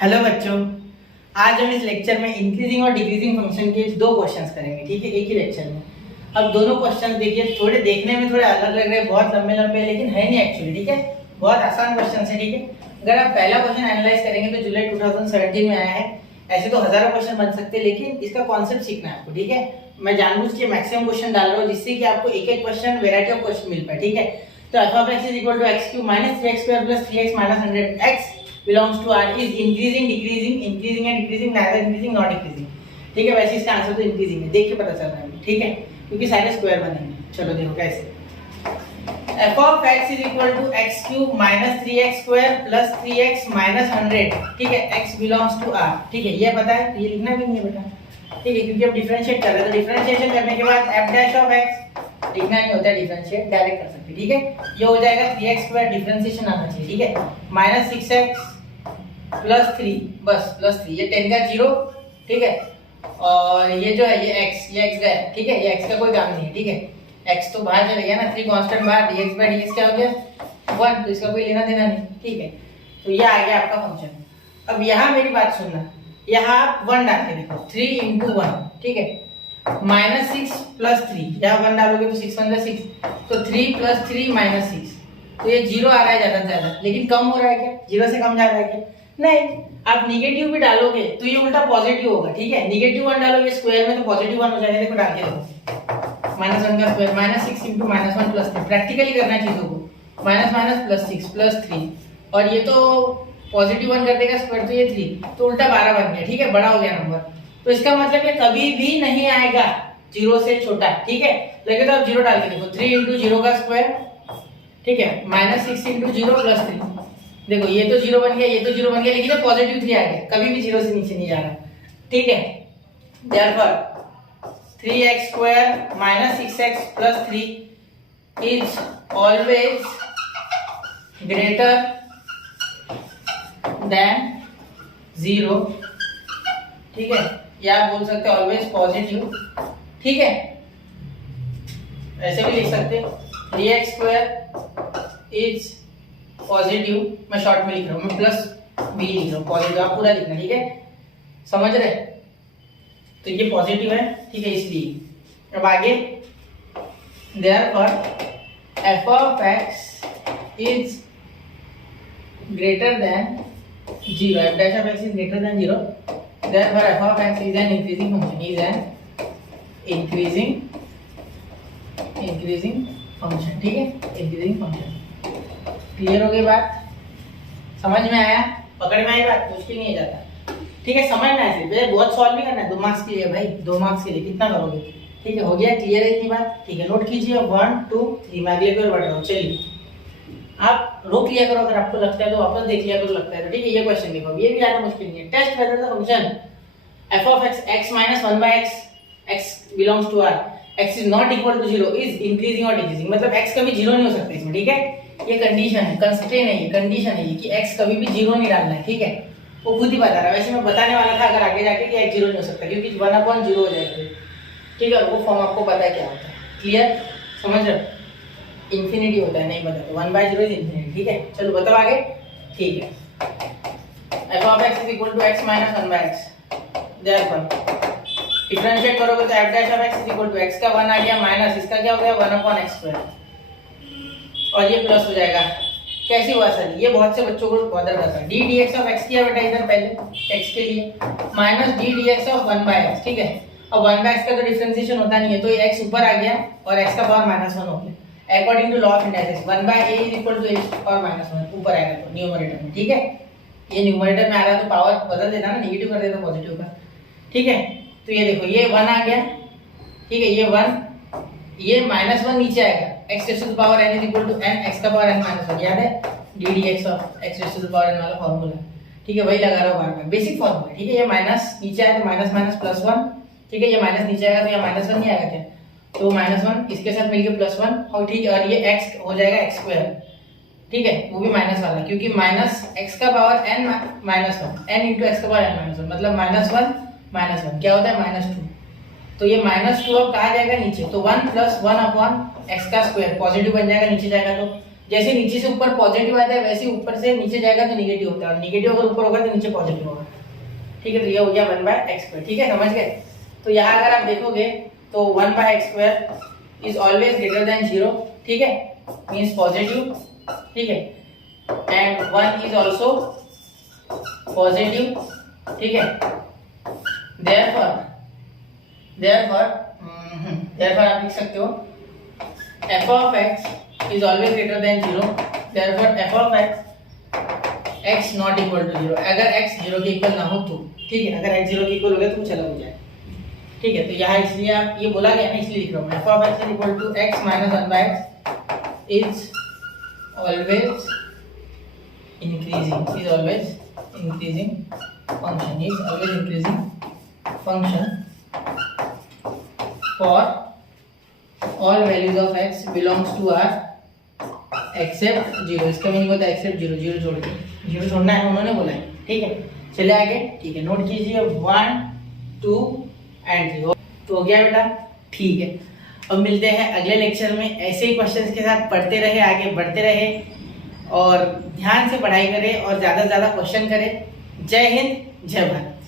Hello बच्चों, आज हम इस लेक्चर में इंक्रीजिंग और डिक्रीजिंग फंक्शन के दो क्वेश्चंस करेंगे। ठीक है, एक ही लेक्चर में। अब दोनों क्वेश्चंस देखिए, थोड़े देखने में थोड़े अलग लग रहे हैं, बहुत लंबे लंबे, लेकिन है नहीं एक्चुअली। ठीक है, बहुत आसान क्वेश्चन है। ठीक है, अगर आप पहला क्वेश्चन एनालाइज करेंगे तो जुलाई 2017 में आया है। ऐसे तो हजारों क्वेश्चन बन सकते हैं, लेकिन इसका कॉन्सेप्ट सीखना है आपको। ठीक है, मैं जानबूझ के मैक्सिमम क्वेश्चन डाल रहा हूँ जिससे कि आपको एक एक क्वेश्चन वैरायटी ऑफ क्वेश्चन मिल पाए। ठीक है, तो f of x is equal to x cube minus 3x square plus 3x minus 100x belongs to R is increasing, decreasing, increasing and decreasing, neither increasing nor decreasing। ठीक है, वैसे इसका answer तो increasing है, देख के पता चल रहा है। ठीक है, क्योंकि सारे स्क्वायर बनेंगे। चलो देखो कैसे। f of x is equal to x cube minus 3x square plus 3x minus 100। ठीक है, x belongs to R। ठीक है, ये पता है, तो ये लिखना भी नहीं है बेटा। ठीक है, क्योंकि अब डिफरेंशिएट कर रहे हैं, तो डिफरेंशिएशन करने के बाद f dash of x लिखना नहीं होता है, डिफरेंशिएट डायरेक्ट कर सकते हैं। ठीक है, ये हो जाएगा 3x स्क्वायर, डिफरेंशिएशन आना चाहिए। ठीक है, माइनस 6x प्लस 3, बस प्लस 3, ये 10 का 0। ठीक है, और ये जो है ये x गया। ठीक है, ये x का कोई काम नहीं है। ठीक है, x तो बाहर चले गया ना, 3 कांस्टेंट बाहर, dx बाय dx क्या हो गया 1, तो इसका कोई लेना देना नहीं। ठीक है, तो ये आ गया आपका फंक्शन। अब यहाँ मेरी बात सुनना, यहाँ आप 1 डाल के देखो, 3 into 1। ठीक है, माइनस 6 प्लस 3, यहाँ 1 डालोगे तो 6 1 6, तो 3 प्लस 3 माइनस 6, तो ये 0 आ रहा है ज्यादा से ज्यादा, लेकिन कम हो रहा है क्या? 0 से कम जा रहा है क्या? नहीं। आप निगेटिव भी डालोगे तो ये उल्टा पॉजिटिव होगा। ठीक है, निगेटिव 1 डालोगे स्क्वायर में तो पॉजिटिव 1 हो जाएगा। देखो डाल के देखो, माइनस 1 का square, minus 6 into minus 1 plus 3, practically करना है चीजों को। माइनस माइनस प्लस 6 प्लस 3, और ये तो पॉजिटिव 1 कर देगा स्क्वायर, तो ये 3, तो उल्टा 12 बन गया। ठीक है, बड़ा हो गया नंबर, तो इसका मतलब ये कभी भी नहीं आएगा 0 से छोटा। ठीक है, लेकिन तो आप 0 डाल के देखो, 3 इंटू 0 का स्क्वायर। ठीक है, माइनस 6 इंटू 0 प्लस 3, देखो ये तो 0 बन गया, ये तो 0 बन गया, लेकिन पॉजिटिव 3 आ गया, कभी भी 0 से नीचे नहीं जा रहा। ठीक है, therefore 3x square minus 6x plus 3 is always greater than 0। ठीक है, या आप बोल सकते हैं ऑलवेज पॉजिटिव। ठीक है, ऐसे भी लिख सकते हैं 3x square is पॉजिटिव, मैं शॉर्ट में लिख रहा हूँ, मैं प्लस बी लिख रहा हूँ, पॉजिटिव आप पूरा लिखना। ठीक है, समझ रहे? तो ये पॉजिटिव है। ठीक है, इसलिए अब आगे, therefore f of x is greater than 0, f dash of x is greater than 0, therefore f of x is an increasing function, is an increasing function। ठीक है, increasing function। क्लियर हो गई बात? समझ में आया? पकड़ में आई बात? मुश्किल नहीं है जाता। ठीक है, समझना है, सिर्फ बहुत सॉल्व भी करना है। 2 मार्क्स के लिए भाई, 2 मार्क्स के लिए कितना करोगे? ठीक है, हो गया? क्लियर है इतनी बात? ठीक है, नोट कीजिए 1 2 3, मैं अगले को बढ़ रहा हूँ। चलिए, आप रोक लिया करो अगर आपको लगता है तो, वापस देख लिया करो लगता है तो। ठीक है, ये क्वेश्चन देखो, ये भी ज्यादा मुश्किल नहीं है। Test whether the function f of x x minus 1 by x x belongs to R, x is not equal to 0 is increasing or decreasing। मतलब x कभी 0 नहीं हो सकता इसमें। ठीक है, ये कंडीशन है, कंस्ट्रेन है, ये कंडीशन है ये कि x कभी भी 0 नहीं डालना है। ठीक है, वो खुद ही बता रहा है। वैसे मैं बताने वाला था अगर आगे जाके कि x 0 नहीं हो सकता, क्योंकि 1/0 हो जाएगा। ठीक है, वो फॉर्म आपको पता है क्या होता है। क्लियर? समझ रहे? इंफिनिटी होता है, नहीं पता तो 1/0 इज इंफिनिटी। ठीक है, चलो बताओ आगे। ठीक है, f of x is equal to x minus 1 by x, therefore differentiate करोगे तो f dash of x is equal to x का 1 आ गया, माइनस इसका क्या हो गया 1/x square, और ये प्लस हो जाएगा। कैसे हुआ सर? ये बहुत से बच्चों को बदल रहा था। d dx of x किया बेटा इधर पहले x के लिए, minus d dx of 1 by x। ठीक है, अब 1 by x का तो डिफरेंशिएशन होता नहीं है, तो ये x ऊपर आ गया और x का पावर -1 हो गया। According to law of indirection 1 by a is equal to h power -1 ऊपर आएगा तो न्यूमरेटर में। ठीक है, ये न्यूमरेटर में आ रहा है तो पावर बदल देना ना, नेगेटिव कर देना पॉजिटिव का। ठीक है, तो ये देखो ये 1 आ गया। ठीक है, ये 1, ये -1 नीचे आएगा, x raised to the power n is equal to n x का पावर n -1, याद है d dx of x raised to the power n वाला फार्मूला। ठीक है, वही लगा रहा हूं बार-बार, बेसिक फार्मूला। ठीक है, ये माइनस नीचे आया तो माइनस माइनस प्लस 1। ठीक है, ये माइनस नीचे आएगा तो यहाँ -1 नहीं आएगा क्या, तो -1 इसके साथ मिलके +1, और ठीक है, और ये x हो जाएगा x स्क्वायर। ठीक है, वो भी माइनस वाला, क्योंकि माइनस x का power n -1, n into x का पावर n -1, मतलब -1 क्या होता है -2, तो ये -2 अब कहाँ जाएगा नीचे, तो 1 + 1/x का स्क्वायर पॉजिटिव बन जाएगा, नीचे जाएगा तो जैसे नीचे से ऊपर पॉजिटिव आता है वैसे ऊपर से नीचे जाएगा तो निगेटिव होता है, और निगेटिव अगर ऊपर होगा तो नीचे पॉजिटिव होगा। ठीक है, तो ये हो गया 1/x²। ठीक है, समझ गए। तो यहाँ अगर आप देखोगे तो 1/x² is always greater than 0। ठीक है, मीन्स पॉजिटिव। ठीक है, एंड 1 इज ऑल्सो पॉजिटिव। ठीक है, therefore आप लिख सकते हो f of x is always greater than 0, therefore f of x not equal to 0। अगर x 0 के इक्वल ना हो तो, ठीक है, अगर x 0 के इक्वल हो गया तो कुछ अलग हो जाए। ठीक है, तो यहाँ इसलिए आप ये बोला गया ना, इसलिए लिख रहा हूँ f of x is equal to x minus 1/x is always increasing function for all values of x belongs to R except 0। इसका मीनिंग होता है एक्सेप्ट 0, 0 छोड़ के, 0 छोड़ना है उन्होंने बोला है। ठीक है, चले आगे। ठीक है, नोट कीजिए 1 2 एंड 3 तो हो गया बेटा। ठीक है, अब मिलते हैं अगले लेक्चर में ऐसे ही क्वेश्चंस के साथ। पढ़ते रहे, आगे बढ़ते रहे और ध्यान से पढ़ाई करें और ज़्यादा से ज़्यादा क्वेश्चन करें। जय हिंद, जय भारत।